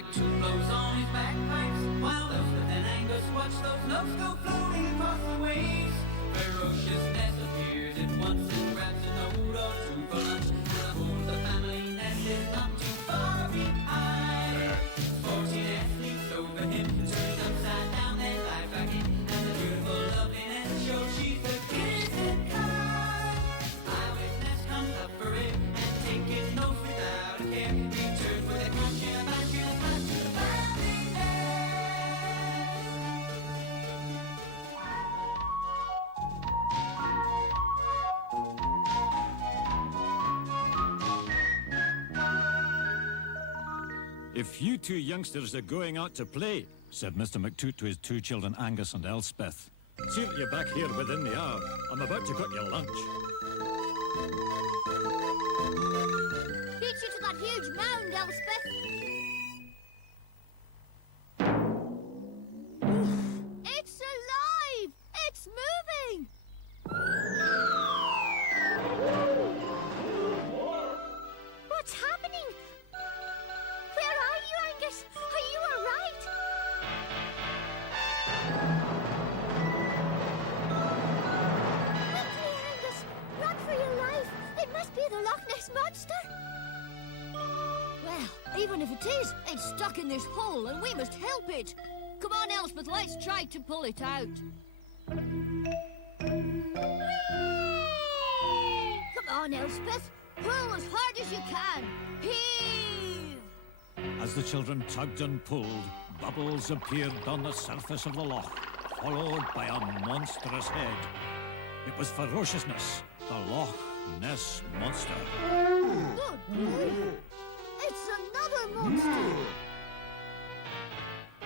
McToon blows on his bagpipes, while Elspeth and Angus watch those loaves go floating across the waves. Ferocious Ness appears at once and grabs a note or two for lunch. And of course the family Ness is not too far behind. Sporty Ness leaps over him, turns upside down and lies back in. And the beautiful loveliness shows she's the kissing kind. Eyewitness Ness comes up for it and taking notes without a care. He turns with a crunch and a bash and a smash to the family Ness. If you two youngsters are going out to play, said Mr. McToot to his two children Angus and Elspeth, see that you're back here within the hour. I'm about to cook your lunch. Beat you to that huge mound, Elspeth. It's alive! It's moving! What's happening? Where are you, Angus? Are you all right? Quickly, Angus! Run for your life! It must be the Loch Ness Monster! Well, even if it is, it's stuck in this hole and we must help it! Come on, Elspeth, let's try to pull it out. Come on, Elspeth! Pull as hard as you can! Heave! As the children tugged and pulled, bubbles appeared on the surface of the loch, followed by a monstrous head. It was Ferociousness, the Loch Ness Monster. Good boy! It's another monster!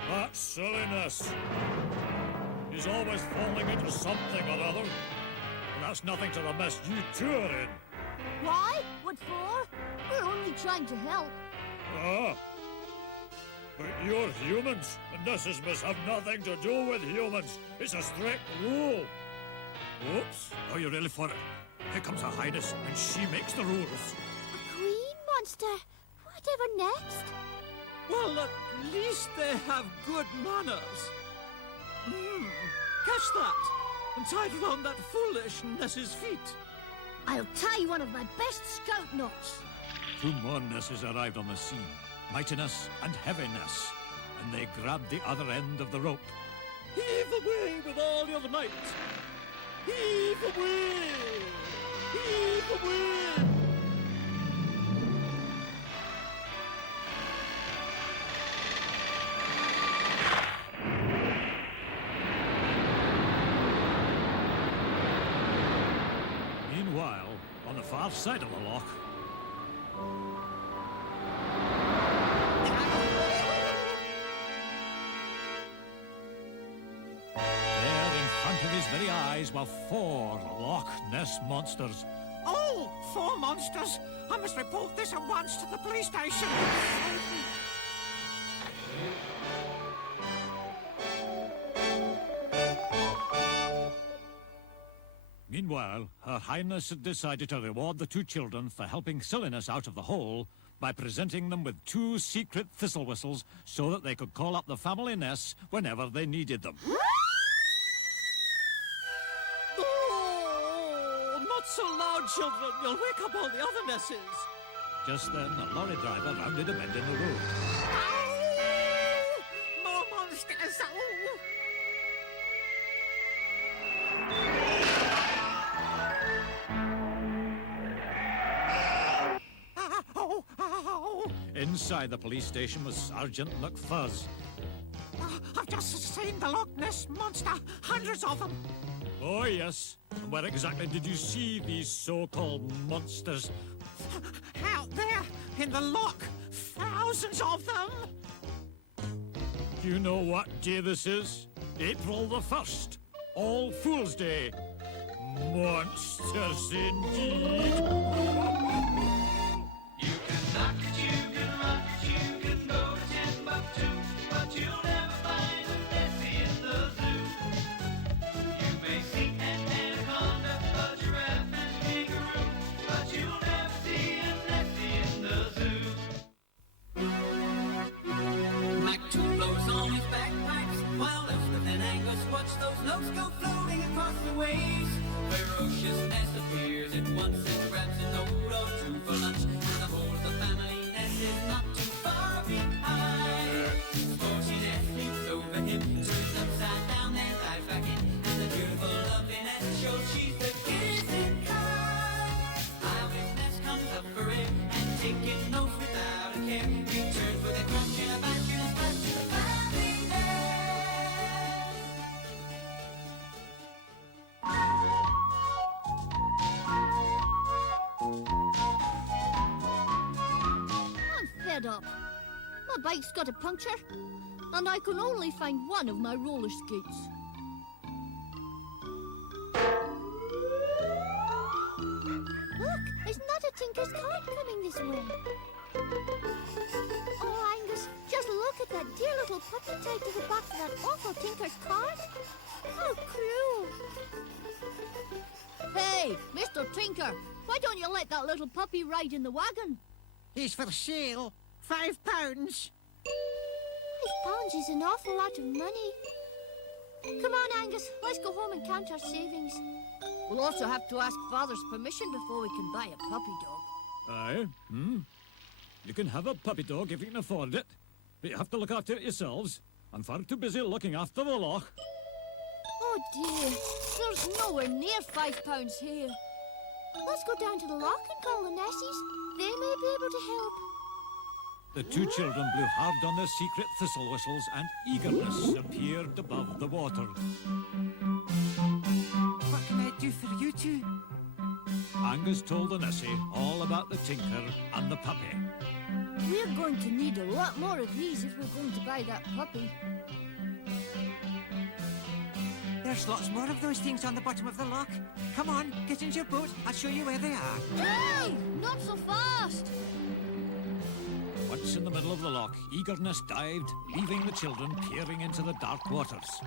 That's silliness. He's always falling into something or other. And that's nothing to the mess you two are in. Why? What for? We're only trying to help. Ah. But you're humans, and this must have nothing to do with humans. It's a strict rule. Oops. Are you ready for it? Here comes Her Highness, and she makes the rules. A queen monster? Whatever next? Well, at least they have good manners. Catch that, and tie it around that foolish Ness's feet. I'll tie one of my best scout knots. Two more Nesses arrived on the scene, Mightiness and Heaviness, and they grabbed the other end of the rope. Heave away with all your might. Heave away! Heave away! Meanwhile, on the far side of the loch, there in front of his very eyes were 4 Loch Ness monsters. Oh, 4 monsters! I must report this at once to the police station. Meanwhile, Her Highness had decided to reward the two children for helping Silliness out of the hole by presenting them with 2 secret thistle whistles so that they could call up the family Ness whenever they needed them. Oh, not so loud, children. You'll wake up all the other Nesses. Just then, a lorry driver rounded a bend in the road. Ow! More monsters! Oh! Ow! Ow! Inside the police station was Sergeant McFuzz. I've just seen the Loch Ness Monster. Hundreds of them. Oh, yes. And where exactly did you see these so-called monsters? Out there in the loch. Thousands of them. Do you know what day this is? April the 1st. All Fool's Day. Monsters indeed. You can knock it, you can rock it, you can go to Timbuktu, but you'll never find a Nessie in the zoo. You may see an anaconda, a giraffe, and kangaroo, but you'll never see a Nessie in the zoo. fed up. My bike's got a puncture, and I can only find one of my roller skates. Look, isn't that a Tinker's cart coming this way? Oh, Angus, just look at that dear little puppy tied to the back of that awful Tinker's cart. How cruel. Hey, Mr. Tinker, why don't you let that little puppy ride in the wagon? He's for sale. £5. £5 is an awful lot of money. Come on, Angus, let's go home and count our savings. We'll also have to ask Father's permission before we can buy a puppy dog. Aye, You can have a puppy dog if you can afford it, but you have to look after it yourselves. I'm far too busy looking after the loch. Oh dear, there's nowhere near £5 here. Let's go down to the loch and call the Nessies. They may be able to help. The two children blew hard on their secret thistle whistles, and eagerness appeared above the water. What can I do for you two? Angus told the Nessie all about the Tinker and the puppy. We're going to need a lot more of these if we're going to buy that puppy. There's lots more of those things on the bottom of the loch. Come on, get into your boat. I'll show you where they are. Hey, not so fast! Once in the middle of the loch, eagerness dived, leaving the children peering into the dark waters.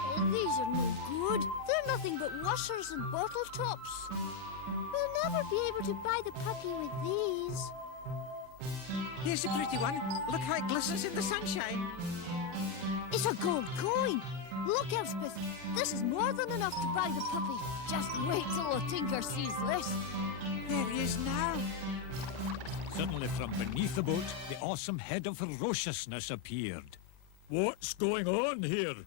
Oh, these are no good. They're nothing but washers and bottle tops. We'll never be able to buy the puppy with these. Here's a pretty one. Look how it glistens in the sunshine. It's a gold coin. Look, Elspeth, this is more than enough to buy the puppy. Just wait till the Tinker sees this. There he is now. Suddenly from beneath the boat, the awesome head of ferociousness appeared. What's going on here?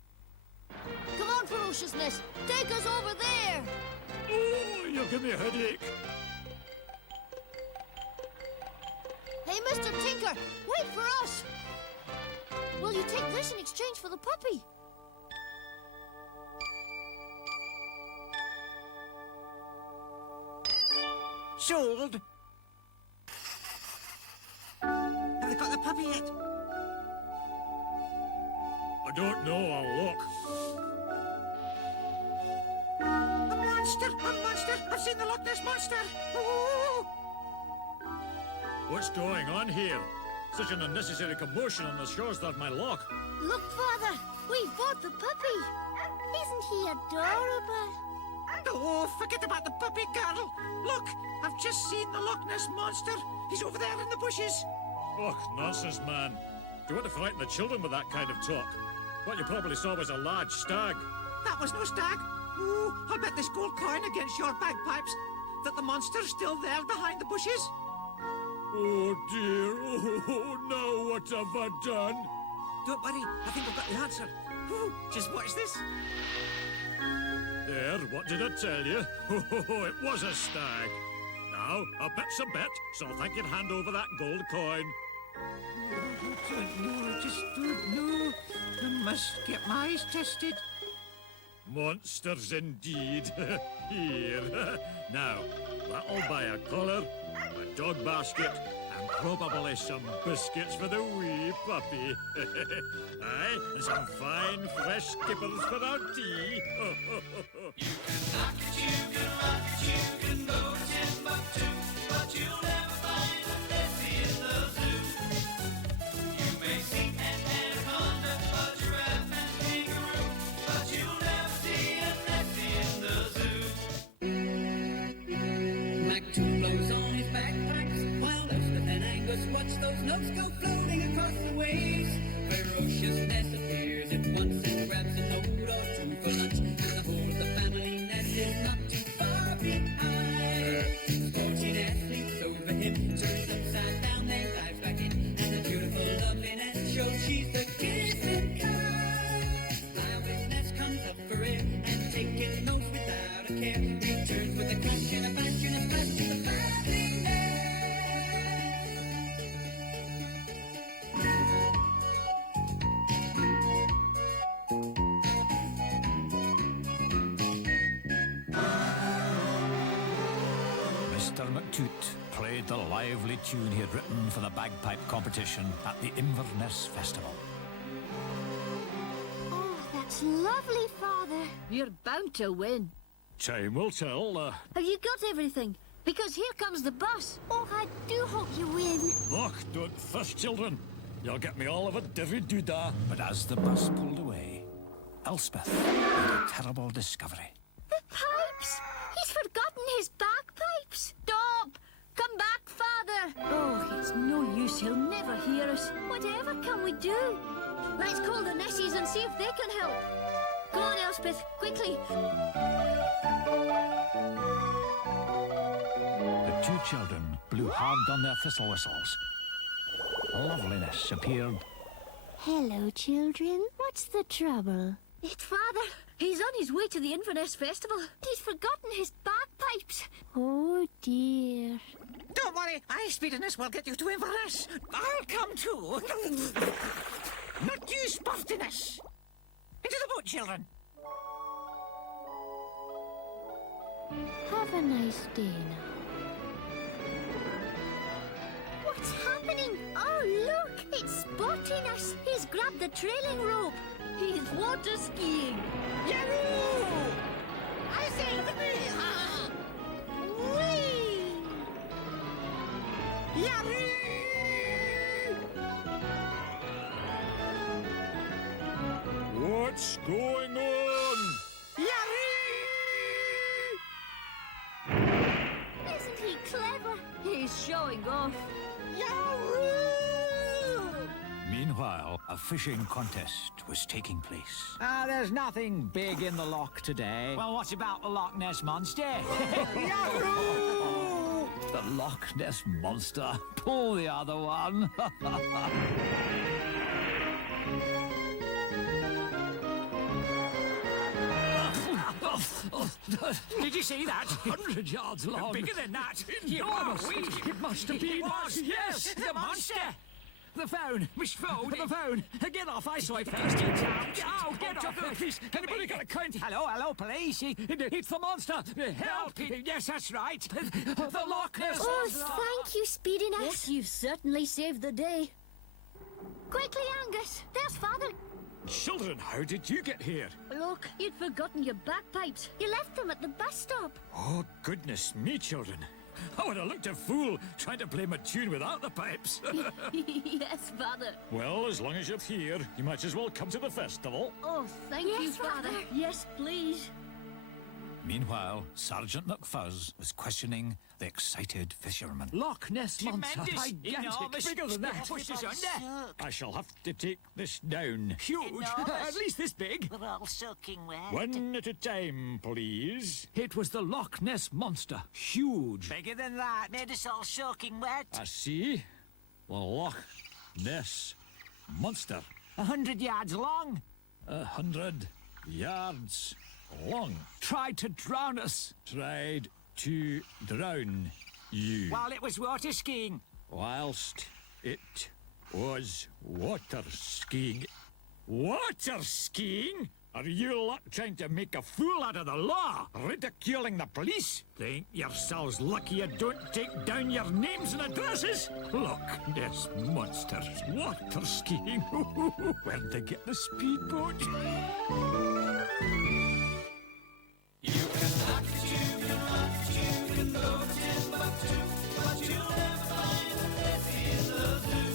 Come on, Ferociousness, take us over there. Oh, you give me a headache. Hey, Mr. Tinker, wait for us. Will you take this in exchange for the puppy? Sold. Have they got the puppy yet? I don't know, I'll look. A monster! A monster! I've seen the Loch Ness monster! Ooh! What's going on here? Such an unnecessary commotion on the shores of my loch. Look, Father, we've bought the puppy. Isn't he adorable? Oh, forget about the puppy, Carl. Look, I've just seen the Loch Ness monster. He's over there in the bushes. Oh, nonsense, man. Do you want to frighten the children with that kind of talk? What you probably saw was a large stag. That was no stag. Ooh, I'll bet this gold coin against your bagpipes that the monster's still there behind the bushes. Oh, dear. Oh, no, what have I done? Don't worry, I think I've got the answer. Ooh, just watch this. There, what did I tell you? Oh, it was a stag. Now, a bet's a bet, so I'll think you'd hand over that gold coin. No, just don't know. I must get my eyes tested. Monsters indeed. Here. Now, that'll buy a collar, a dog basket, and probably some biscuits for the wee puppy. Aye, and some fine fresh skippers for our tea. You can knock it, you can rock it, you can go to Timbuktu, but you'll never find a Nessie in the zoo. You may see an anaconda, a giraffe and kangaroo, but you'll never see a Nessie in the zoo. Mac 2 blows on his bagpipes, while Elspeth and Angus watch those notes go floating across the waves. Ferocious Ness appears at once and grabs a load or two for lunch, and the whole of the family Ness is not too far behind. Scorching ass sleeps over him, turns upside down, then dives back in, and the beautiful loveliness shows she's the kissing kind. Lioness Ness comes up for air, and taking notes without a care, returns with a crash and a bash and a splash to the family Ness. Mr. McToot played the lively tune he had written for the bagpipe competition at the Inverness Festival. Oh, that's lovely, Father. You're bound to win. Time will tell. Have you got everything? Because here comes the bus. Oh, I do hope you win. Look, don't fuss, children. You'll get me all of a divvy-doo-dah. But as the bus pulled away, Elspeth made a terrible discovery. The pipes! He's forgotten his bagpipes! Stop! Come back, Father! Oh, it's no use. He'll never hear us. Whatever can we do? Let's call the Nessies and see if they can help. Go on, Elspeth, quickly. The two children blew hard on their thistle whistles. Loveliness appeared. Hello, children. What's the trouble? It's Father. He's on his way to the Inverness Festival. He's forgotten his bagpipes. Oh, dear. Don't worry, Speediness will get you to Inverness. I'll come too. Not you, Sportiness. Into the boat, children. Have a nice day now. What's happening? Oh, look! It's spotting us. He's grabbed the trailing rope. He's water skiing. Yahoo! I say, look at me. Whee! Yahoo! What's going on? Isn't he clever? He's showing off. Meanwhile, a fishing contest was taking place. There's nothing big in the loch today. Well, what about the Loch Ness Monster? Yahoo! The Loch Ness Monster. Pull the other one. Did you see that? 100 yards long. Bigger than that. Enormous. It must have been. It was, yes, the monster. The phone, Miss Phone, the phone. Get off, I saw it first. Oh, get off, please. Anybody got a current? Hello, police. It's the monster. Help. Yes, that's right. The Loch Ness Oh, Monster. thank you, Speediness. Yes, you've certainly saved the day. Quickly, Angus. There's Father. Children, how did you get here? Look, you'd forgotten your bagpipes. You left them at the bus stop. Oh, goodness me, children. I would have looked a fool trying to play my tune without the pipes. Yes, Father. Well, as long as you're here, you might as well come to the festival. Oh, thank you, Father. Yes, please. Meanwhile, Sergeant McFuzz was questioning the excited fisherman. Loch Ness Monster. Tremendous. Gigantic. Enormous. Bigger than that. Pushes under. I shall have to take this down. Huge. Enormous. At least this big. We're all soaking wet. One at a time, please. It was the Loch Ness Monster. Huge. Bigger than that. Made us all soaking wet. I see. The Loch Ness Monster. 100 yards long. 100 yards long. Tried to drown us. Tried to drown you. While it was water skiing. Whilst it was water skiing. Water skiing? Are you lot trying to make a fool out of the law? Ridiculing the police? Think yourselves lucky you don't take down your names and addresses? Look, this monsters. Water skiing. Where'd they get the speedboat? You can knock it, you can rock it, you can throw a tin bucks too, but you'll never find a Nessie in the zoo.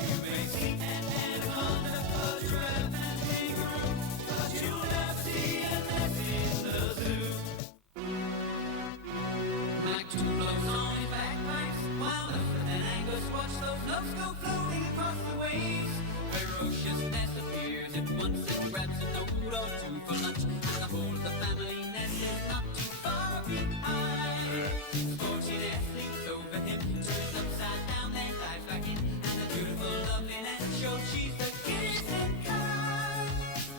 You may see an anaconda, a giraffe, and kangaroo, but you'll never see a Nessie in the zoo. McToot blows on his bagpipes, while Elspeth and Angus watch those loves go floating across the waves. Ferocious Ness appears at once and grabs a note or two for lunch. The whole of the family Ness is not too far behind. Sporty Ness leaps over him, turns upside down, then dives back in. And the beautiful, lovely Ness shows she's the kissing kind.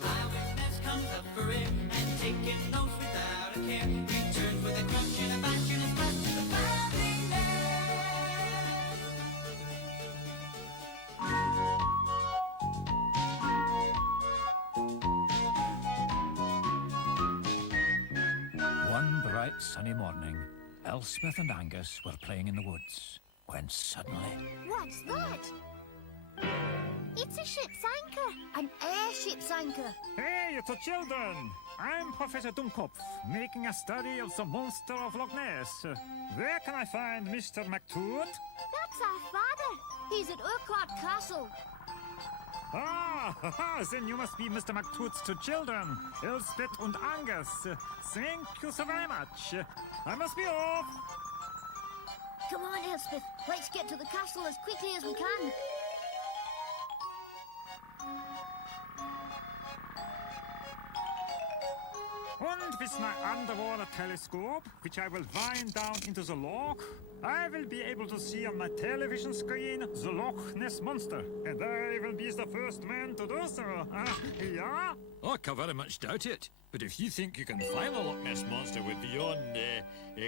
Eyewitness comes up for air and taking notes without a care. Returns with a crunch and a bash and a splash to the family Ness. One bright sunny morning, Elspeth and Angus were playing in the woods when suddenly... What's that? It's a ship's anchor. An airship's anchor. Hey, to children! I'm Professor Dummkopf, making a study of the monster of Loch Ness. Where can I find Mr. McToot? That's our father. He's at Urquhart Castle. Then you must be Mr. McToot's two children, Elspeth and Angus. Thank you so very much. I must be off. Come on, Elspeth. Let's get to the castle as quickly as we can. And with my underwater telescope, which I will wind down into the loch, I will be able to see on my television screen the Loch Ness Monster. And I will be the first man to do so. Yeah? Oh, I very much doubt it. But if you think you can find the Loch Ness Monster with your own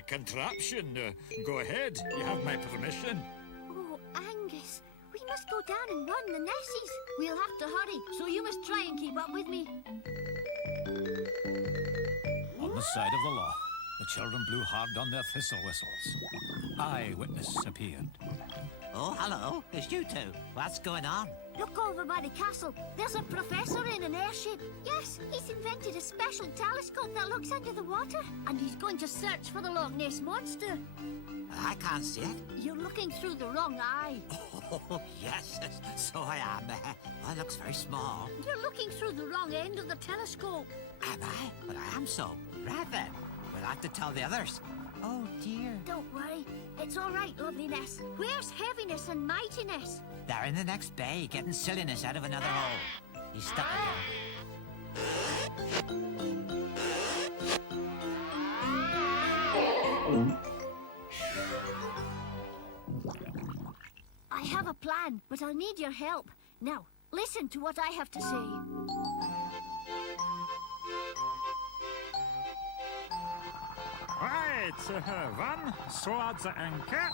contraption, go ahead. You have my permission. Oh, Angus, we must go down and run the Nessies. We'll have to hurry, so you must try and keep up with me. On the side of the loch, the children blew hard on their thistle whistles. Eyewitness appeared. Oh, hello. It's you two. What's going on? Look over by the castle. There's a professor in an airship. Yes, he's invented a special telescope that looks under the water. And he's going to search for the Loch Ness Monster. I can't see it. You're looking through the wrong eye. Oh, yes, so I am. Well, it looks very small. You're looking through the wrong end of the telescope. Am I? But I am so. Right then. We'll have to tell the others. Oh, dear. Don't worry. It's all right, loveliness. Where's heaviness and mightiness? They're in the next bay, getting silliness out of another hole. He's stuck again. I have a plan, but I'll need your help. Now, listen to what I have to say. Right, one, throw out the anchor.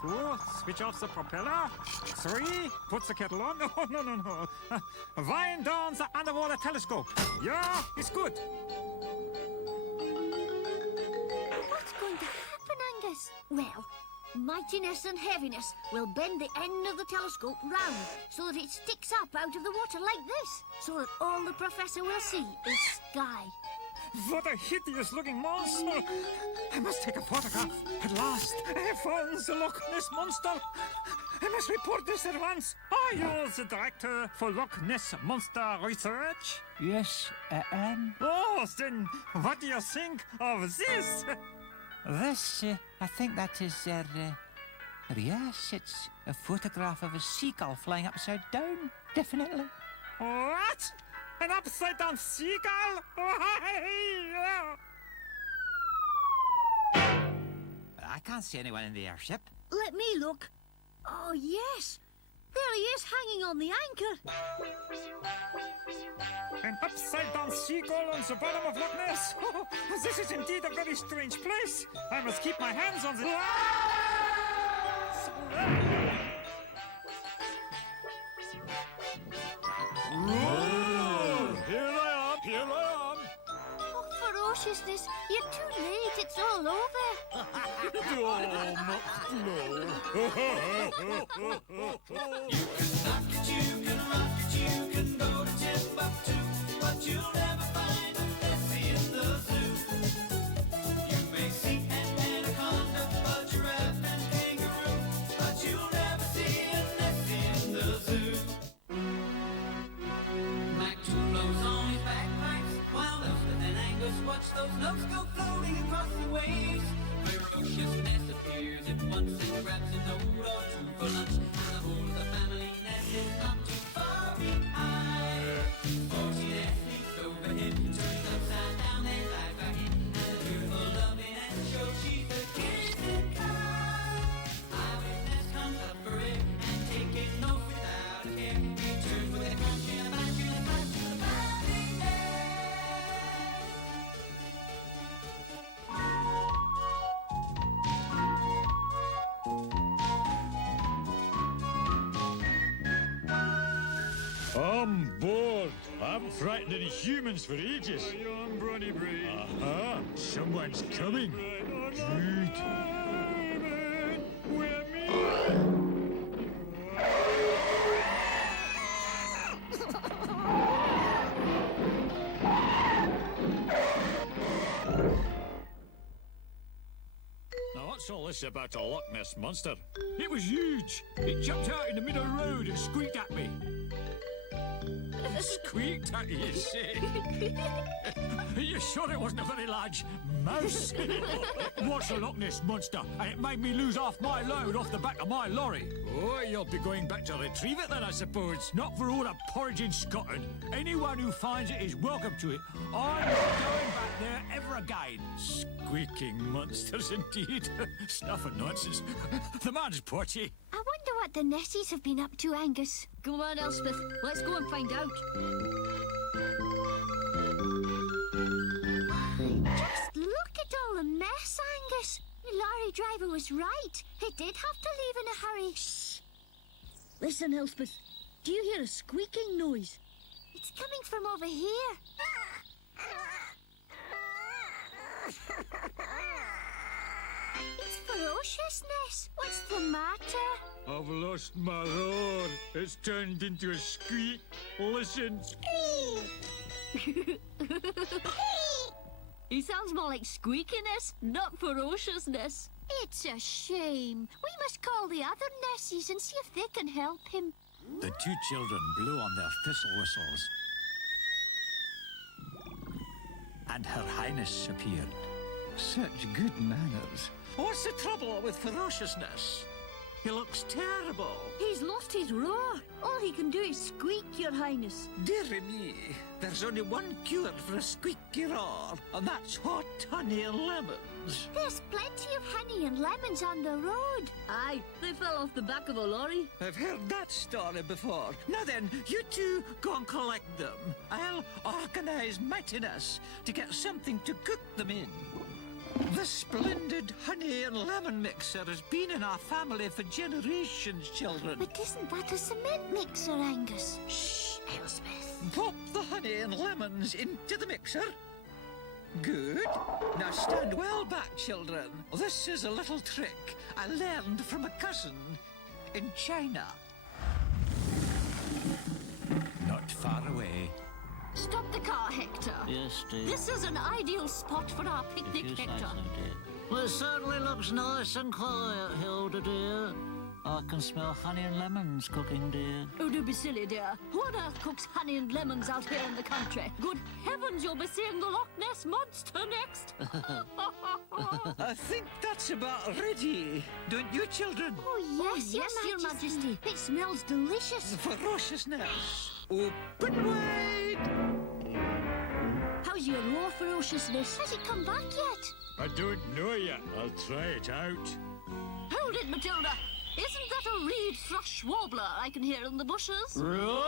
Two, switch off the propeller. Three, put the kettle on. No. Wind down the underwater telescope. Yeah, it's good. What's going to happen, Angus? Well, mightiness and heaviness will bend the end of the telescope round so that it sticks up out of the water like this, so that all the professor will see is sky. What a hideous-looking monster! I must take a photograph. At last, I have found the Loch Ness Monster. I must report this at once. Are you the director for Loch Ness Monster Research? Yes, I am. Oh, then what do you think of this? This, I think that is, yes, it's a photograph of a seagull flying upside down, definitely. What? An upside-down seagull? I can't see anyone in the airship. Let me look. Oh, yes. There he is, hanging on the anchor. An upside-down seagull on the bottom of Loch Ness? This is indeed a very strange place. I must keep my hands on the... Here I am. Oh, ferociousness. You're too late. It's all over. You can knock it, you can rock it, you can go to Timbuktu, but you'll never find a Nessie in the zoo. You may see an anaconda, a giraffe and kangaroo, but you'll never see a Nessie in the zoo. Mac blows on his bagpipes, while Elspeth and Angus watch those notes go floating across the waves. Ferocious Ness appears at once and grabs a note or two for lunch, and the whole of the family Ness is not too far behind. For she Ness leaps overhead, turns upside down and lies back in, and the beautiful loving and show she's the kissing kind. Eyewitness comes up for it, and taking notes without a care, he turns with a crunch and a bash and a clap to the family Ness. haven't frightened any humans for ages. Young Brony Bree. Aha! Someone's coming. Good. We're me. Now what's all this about a Loch Ness monster? It was huge. It jumped out in the middle of the road and squeaked at me. Squeaked at you, say? Are you sure it wasn't a very large mouse? It was a Loch Ness monster, and it made me lose half my load off the back of my lorry. Oh, you'll be going back to retrieve it then, I suppose. Not for all the porridge in Scotland. Anyone who finds it is welcome to it. I'm not going back there ever again. Squeaking monsters, indeed. Stuff and nonsense. The man's potty. I wonder what the Nessies have been up to, Angus. Come on, Elspeth. Let's go and find out. Just look at all the mess, Angus. The lorry driver was right. He did have to leave in a hurry. Shh. Listen, Elspeth. Do you hear a squeaking noise? It's coming from over here. It's ferociousness. What's the matter? I've lost my roar. It's turned into a squeak. Listen. He sounds more like squeakiness, not ferociousness. It's a shame. We must call the other Nessies and see if they can help him. The two children blew on their thistle whistles. And Her Highness appeared. Such good manners. What's the trouble with ferociousness? He looks terrible. He's lost his roar. All he can do is squeak, Your Highness. Dear me, there's only one cure for a squeaky roar, and that's hot honey and lemons. There's plenty of honey and lemons on the road. Aye, they fell off the back of a lorry. I've heard that story before. Now then, you two go and collect them. I'll organise Mightiness to get something to cook them in. The splendid honey and lemon mixer has been in our family for generations, children. But isn't that a cement mixer, Angus? Shh, Elspeth. Pop the honey and lemons into the mixer. Good. Now stand well back, children. This is a little trick I learned from a cousin in China. Not far away. Stop the car, Hector. Yes, dear. This is an ideal spot for our If picnic, you say Hector. so, dear. Well, it certainly looks nice and quiet, Hilda, dear. I can smell honey and lemons cooking, dear. Oh, don't be silly, dear. Who on earth cooks honey and lemons out here in the country? Good heavens, you'll be seeing the Loch Ness Monster next. I think that's about ready. Don't you, children? Oh, yes, Your Majesty. It smells delicious. Ferociousness. Open wide. How's your raw ferociousness? Has it come back yet? I don't know yet. I'll try it out. Hold it, Matilda. Isn't that a reed thrush warbler I can hear in the bushes? Roar!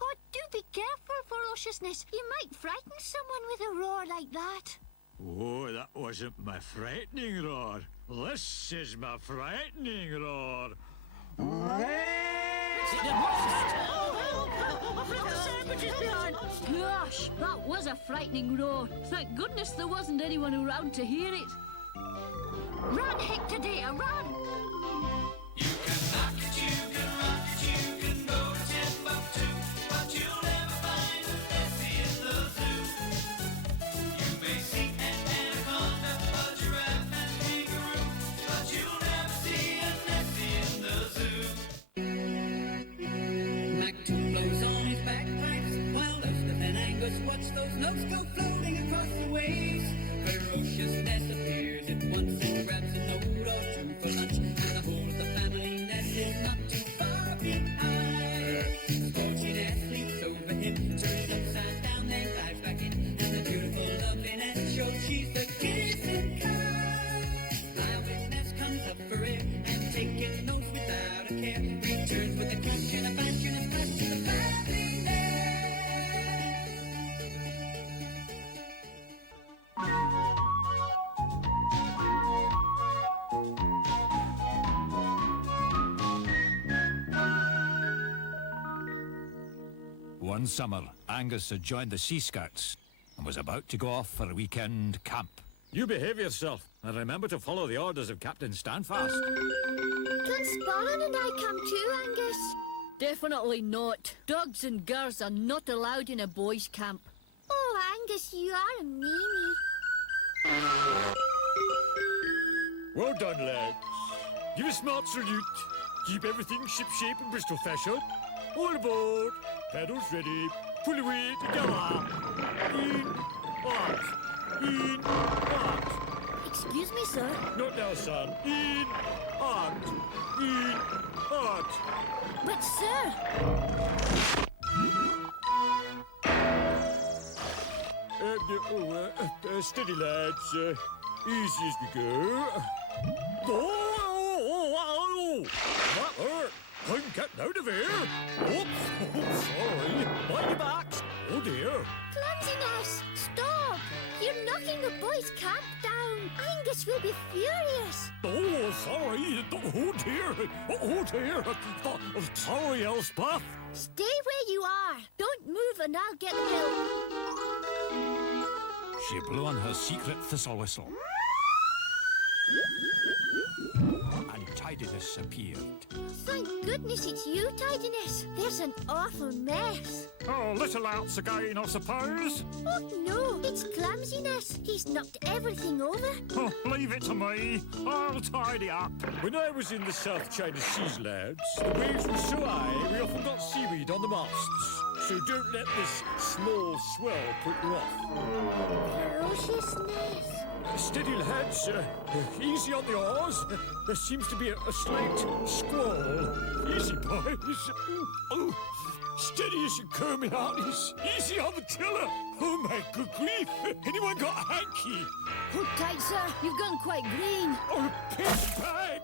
Oh, do be careful, ferociousness. You might frighten someone with a roar like that. Oh, that wasn't my frightening roar. This is my frightening roar. Gosh, that was a frightening roar. Thank goodness there wasn't anyone around to hear it. Run, Hector dear, run! You can knock it, you can rock it, you can go to Timbuktu, but you'll never find a Nessie in the zoo. You may see an anaconda, a giraffe, and kangaroo, but you'll never see a Nessie in the zoo. Mac 2 blows on his bagpipes, while Elspeth and Angus watch those notes go floating across the waves. Ferocious Ness appears at once and grabs a load or two for lunch, and the whole of the family Ness is not too far behind. Scorching Ness leaps over him, turns upside down, then dives back in, and the beautiful lovely Ness shows she's the kissing kind. Lionel Ness comes up for air, and taking notes without a care, returns with a crush and a bash and a splash to the family Ness. One summer, Angus had joined the Sea Scouts and was about to go off for a weekend camp. You behave yourself, and remember to follow the orders of Captain Standfast. Can Sparran and I come too, Angus? Definitely not. Dogs and girls are not allowed in a boys' camp. Oh, Angus, you are a meanie. Well done, lads. Give a smart salute. Keep everything shipshape and Bristol fashion. All aboard. Paddles ready. Pull away together. In, out. In, out. Excuse me, sir. Not now, son. In, out. In, out. But, sir... Steady, lads. Easy as we go. That hurt. I'm getting out of here. Oops. Sorry. Mind your backs. Oh, dear. Clumsiness! Stop! You're knocking the boys' camp down. Angus will be furious. Oh, sorry. Oh, dear. Oh, dear. Sorry, Elspeth. Stay where you are. Don't move and I'll get help. She blew on her secret thistle whistle. And tidiness appeared. Thank goodness it's you, Tidiness. There's an awful mess. Oh, little outs again, I suppose. Oh, no, it's Clumsiness. He's knocked everything over. Oh, leave it to me. I'll tidy up. When I was in the South China Seas, lads, the waves were so high we often got seaweed on the masts. So don't let this small swell put you off. Ferociousness. Steady, lads. Easy on the oars. There seems to be a slight squall. Easy, boys. Oh, steady as you go, me hearties. Easy on the tiller. Oh, my good grief. Anyone got a hanky? Hold tight, sir. You've gone quite green. Oh, piss bag.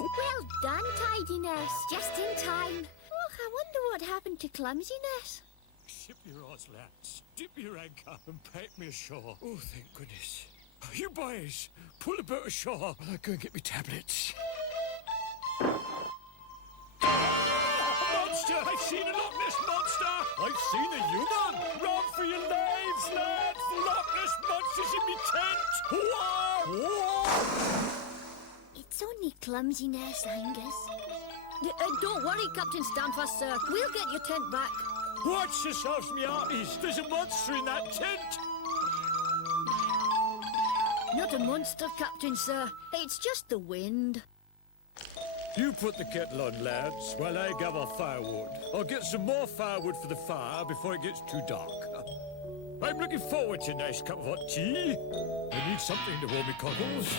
Well done, Tidiness. Just in time. Oh, I wonder what happened to Clumsiness. Ship your oars, lads. Dip your anchor and pack me ashore. Oh, thank goodness. You boys, pull a boat ashore while I go and get me tablets. Monster! I've seen a Loch Ness monster! I've seen a human! Run for your lives, lads! The Loch Ness monster's in me tent! Whoa! Whoa! It's only Clumsiness, Angus. Don't worry, Captain Standfast, sir. We'll get your tent back. Watch yourselves, me hearties! There's a monster in that tent! Not a monster, Captain, sir. It's just the wind. You put the kettle on, lads, while I gather firewood. I'll get some more firewood for the fire before it gets too dark. I'm looking forward to a nice cup of hot tea. I need something to warm me cockles.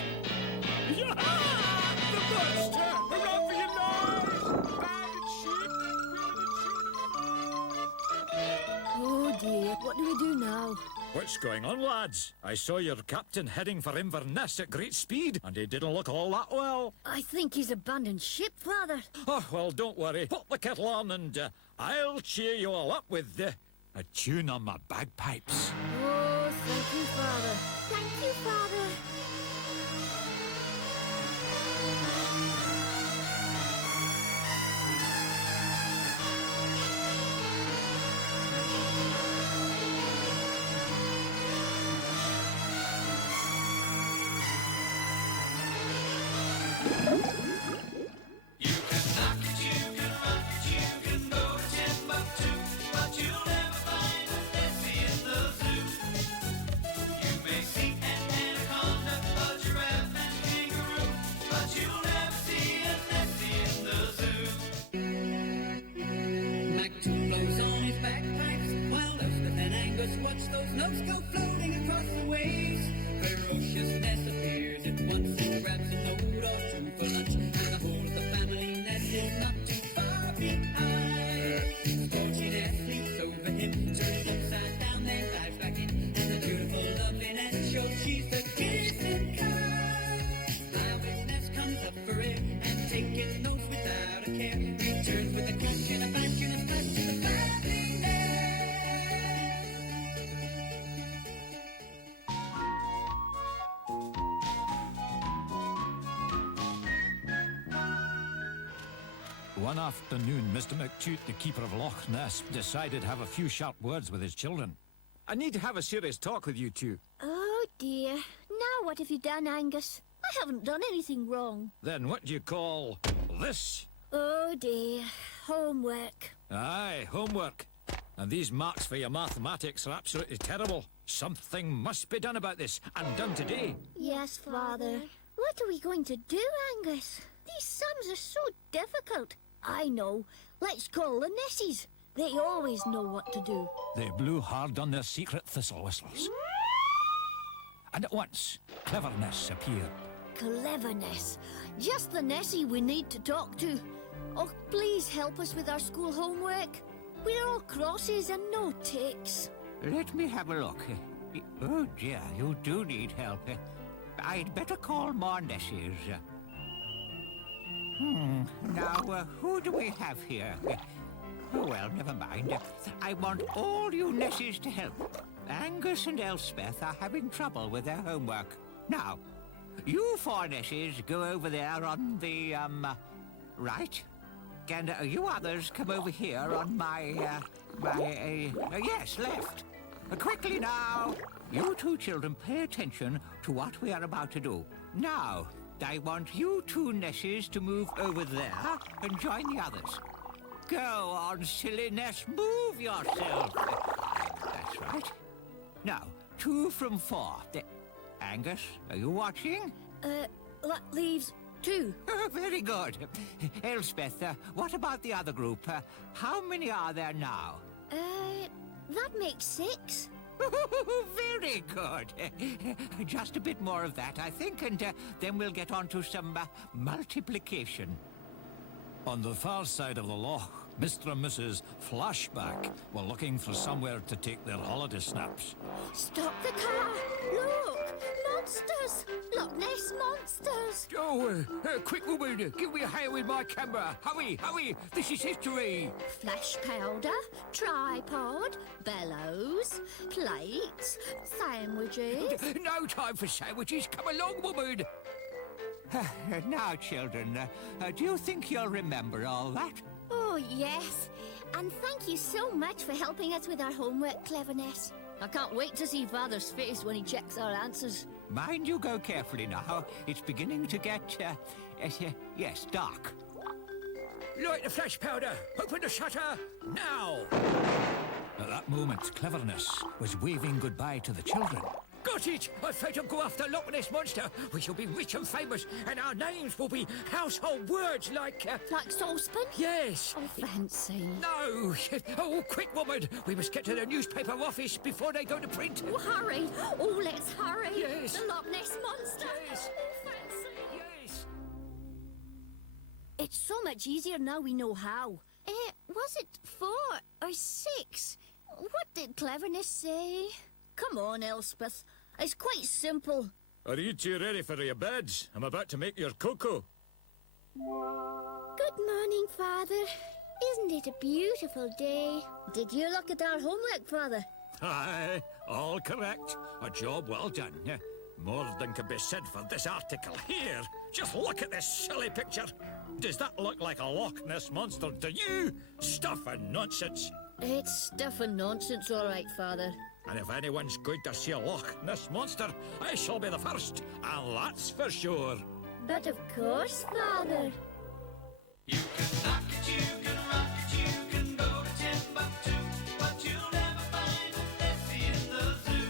Yeah! The monster! Run for your lives! Bad sheep! Oh, dear. What do we do now? What's going on, lads? I saw your captain heading for Inverness at great speed, and he didn't look all that well. I think he's abandoned ship, Father. Oh, well, don't worry. Put the kettle on, and I'll cheer you all up with a tune on my bagpipes. Oh, thank you, Father. Thank you, Father. You can knock it, you can rock it, you can go to Timbuktu, but you'll never find a Nessie in the zoo. You may see an anaconda, a giraffe, and kangaroo, but you'll never see a Nessie in the zoo. Mac blows on his bagpipes, while Elspeth and Angus watch those notes go floating across the waves. Ferocious Ness appears at once and grabs a load or two for lunch, and the whole of the family Ness is not too far behind. Scorching air sleeps over him, turns upside down, then dives back in, and the beautiful lovely Ness shows she's the kissing kind. Now this Ness comes up for air, and taking notes without a care, returns with a crash and a bash and a splash to the family Ness. One afternoon, Mr. McToot, the keeper of Loch Ness, decided to have a few sharp words with his children. I need to have a serious talk with you two. Oh dear. Now what have you done, Angus? I haven't done anything wrong. Then what do you call this? Oh dear. Homework. Aye, homework. And these marks for your mathematics are absolutely terrible. Something must be done about this, and done today. Yes, Father. What are we going to do, Angus? These sums are so difficult. I know. Let's call the Nessies. They always know what to do. They blew hard on their secret thistle whistles. And at once, Cleverness appeared. Cleverness. Just the Nessie we need to talk to. Oh, please help us with our school homework. We're all crosses and no ticks. Let me have a look. Oh dear, you do need help. I'd better call more Nessies. Now, who do we have here? Oh, well, never mind. I want all you Nessies to help. Angus and Elspeth are having trouble with their homework. Now, you four Nessies go over there on the, right. And you others come over here on my, yes, left. Quickly now. You two children pay attention to what we are about to do. Now, I want you two Nessies to move over there and join the others. Go on, silly Ness, move yourself. That's right. Now, 2 from 4. Angus, are you watching? That leaves 2. Oh, very good. Elspeth, what about the other group? How many are there now? That makes 6. Very good. Just a bit more of that, I think, and then we'll get on to some multiplication. On the far side of the loch, Mr. and Mrs. Flashback were looking for somewhere to take their holiday snaps. Stop the car! Look! Monsters! Loch Ness monsters! Oh, quick woman, give me a hand with my camera. Hurry, this is history. Flash powder, tripod, bellows, plates, sandwiches. No time for sandwiches. Come along, woman. Now, children, do you think you'll remember all that? Oh, yes. And thank you so much for helping us with our homework, Cleverness. I can't wait to see Father's face when he checks our answers. Mind you go carefully now. It's beginning to get, yes, dark. Light the flash powder. Open the shutter. Now. At that moment, Cleverness was waving goodbye to the children. Got it! I fate to go after Loch Ness Monster. We shall be rich and famous, and our names will be household words like... Like saucepan? Yes. Oh, fancy. No! Oh, quick, woman! We must get to the newspaper office before they go to print. Oh, hurry! Oh, let's hurry! Yes. The Loch Ness Monster! Yes. Oh, fancy! Yes. It's so much easier now we know how. Was it 4 or 6? What did Cleverness say? Come on, Elspeth. It's quite simple. Are you two ready for your beds? I'm about to make your cocoa. Good morning, Father. Isn't it a beautiful day? Did you look at our homework, Father? Aye, all correct. A job well done. More than can be said for this article. Here, just look at this silly picture. Does that look like a Loch Ness monster to you? Stuff and nonsense. It's stuff and nonsense, all right, Father. And if anyone's going to see a Loch Ness monster, I shall be the first, and that's for sure. But of course, Father. You can knock it, you can rock it, you can go to Timbuktu, but you'll never find a Nessie in the zoo.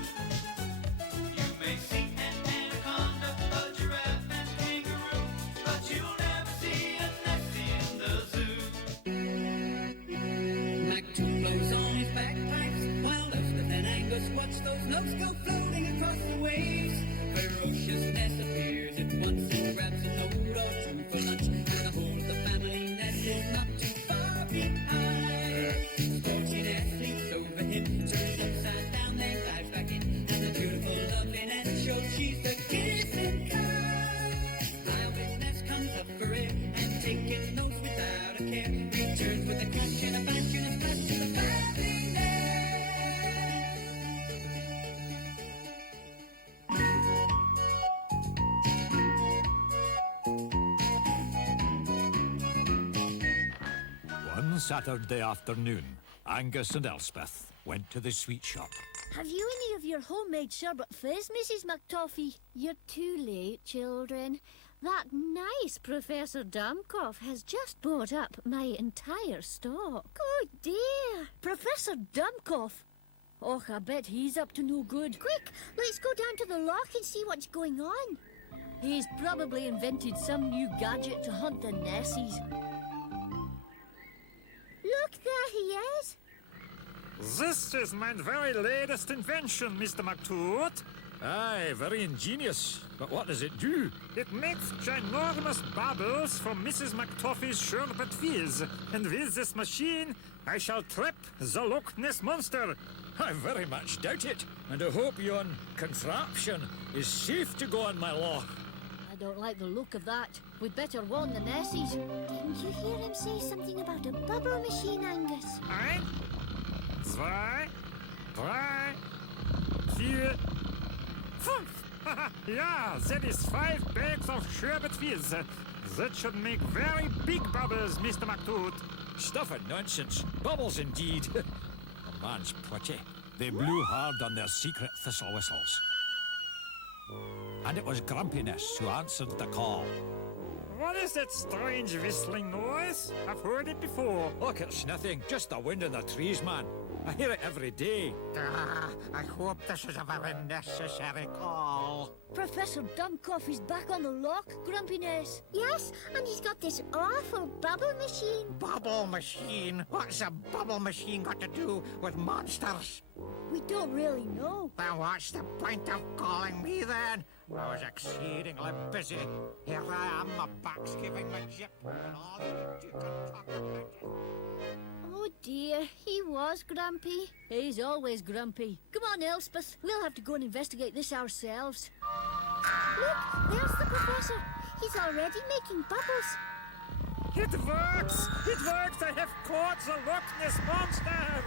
You may see an anaconda, a giraffe, and kangaroo, but you'll never see a Nessie in the zoo. Mac blows on his bagpipes, while Elspeth and Angus watch those notes go floating across the waves. Ferocious Ness appears at once and grabs a load or 2 for lunch, and the whole of the family Ness is not too far behind. Scorching Ness leaps over him, turns upside down, then dives back in, and the beautiful, lovely Ness shows she's the kissing kind. Wild Ness comes up for air, and taking notes without a care, returns with a clash and a bash and a splash to the family Ness. Saturday afternoon, Angus and Elspeth went to the sweet shop. Have you any of your homemade sherbet fizz, Mrs. McToffee? You're too late, children. That nice Professor Dummkopf has just bought up my entire stock. Oh, dear. Professor Dummkopf? Oh, I bet he's up to no good. Quick, let's go down to the loch and see what's going on. He's probably invented some new gadget to hunt the Nessies. Look, there he is. This is my very latest invention, Mr. McToot. Aye, very ingenious. But what does it do? It makes ginormous bubbles from Mrs. McToffee's sherbet fizz. And with this machine, I shall trap the Loch Ness Monster. I very much doubt it, and I hope yon contraption is safe to go on my loch. I don't like the look of that. We'd better warn the Nessies. Didn't you hear him say something about a bubble machine, Angus? 1, 2, 3, 4, 5. Yeah, that is 5 bags of sherbet fizz. That should make very big bubbles, Mr. McToot. Stuff and nonsense. Bubbles indeed. The man's pretty. They blew hard on their secret thistle whistles. And it was Grumpiness who answered the call. What is that strange whistling noise? I've heard it before. Look, it's nothing. Just the wind in the trees, man. I hear it every day. I hope this is a very necessary call. Professor Dummkopf is back on the loch, Grumpiness. Yes, and he's got this awful bubble machine. Bubble machine? What's a bubble machine got to do with monsters? We don't really know. Then what's the point of calling me then? I was exceedingly busy. Here I am, my back's giving me jip, and all you can talk about is... Oh dear, he was grumpy. He's always grumpy. Come on, Elspeth. We'll have to go and investigate this ourselves. Look, there's the professor. He's already making bubbles. It works! It works! I have caught the Loch Ness Monster!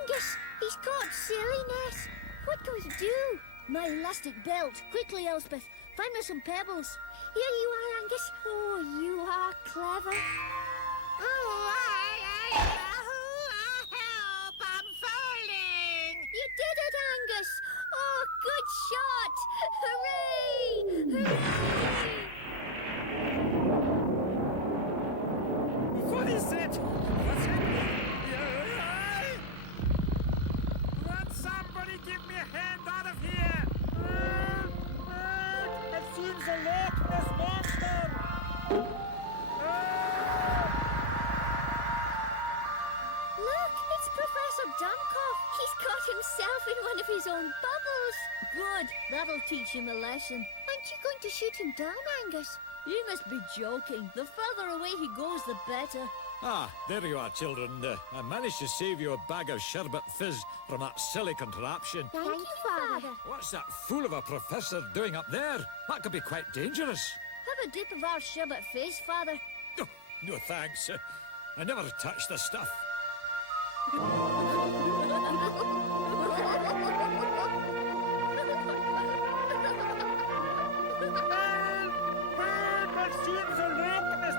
Angus, he's caught silliness. What can we do? My elastic belt. Quickly, Elspeth. Find me some pebbles. Here you are, Angus. Oh, you are clever. Oh, help! I'm falling! You did it, Angus. Oh, good shot. Hooray! Hooray! What is it? What's happening? Won't somebody give me a hand out of here? It seems a Loch Ness Monster! Look, it's Professor Dummkopf. He's caught himself in one of his own bubbles. Good. That'll teach him a lesson. Aren't you going to shoot him down, Angus? You must be joking. The further away he goes, the better. Ah, there you are, children. I managed to save you a bag of sherbet fizz from that silly contraption. Thank you, Father. What's that fool of a professor doing up there? That could be quite dangerous. Have a dip of our sherbet fizz, Father. Oh, no thanks. I never touch the stuff. It seems a Loch Ness